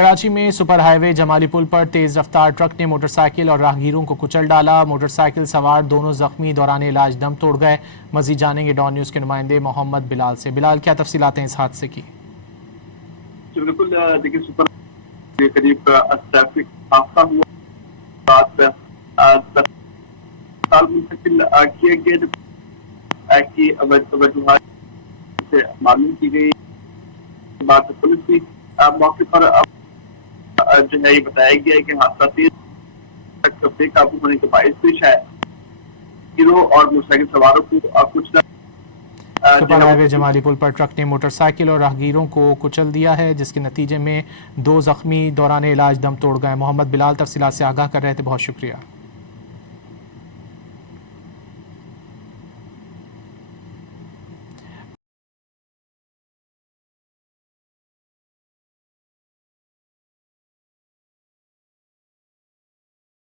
کراچی میں super high وے جمالی پل پر تیز رفتار ٹرک نے موٹر سائیکل اور راہگیروں کو کچل ڈالا۔ موٹر سائیکل سوار دونوں زخمی، دوران علاج دم توڑ گئے۔ مزید جانیں گے ڈان نیوز کے نمائندے محمد بلال سے۔ بلال، کیا تفصیلات ہیں اس حادثے کی؟ بالکل، دیکھیے سپر قریب ٹریفک حادثہ ہوا، منتقل کیے گئے کی وجوہات سے معلوم کی گئی۔ بعد پولیس بھی موقع پر جو ہے یہ بتایا گیا ہے کہ حادثہ تیز بے قابو ہونے کے باعث پیش ہے، گروہ اور موٹر سائیکل سواروں کو کچھ سپر ہائی وے جمالی پل پر ٹرک نے موٹر سائیکل اور راہگیروں کو کچل دیا ہے، جس کے نتیجے میں 2 زخمی، دوران علاج دم توڑ گئے۔ محمد بلال تفصیلات سے آگاہ کر رہے تھے، بہت شکریہ۔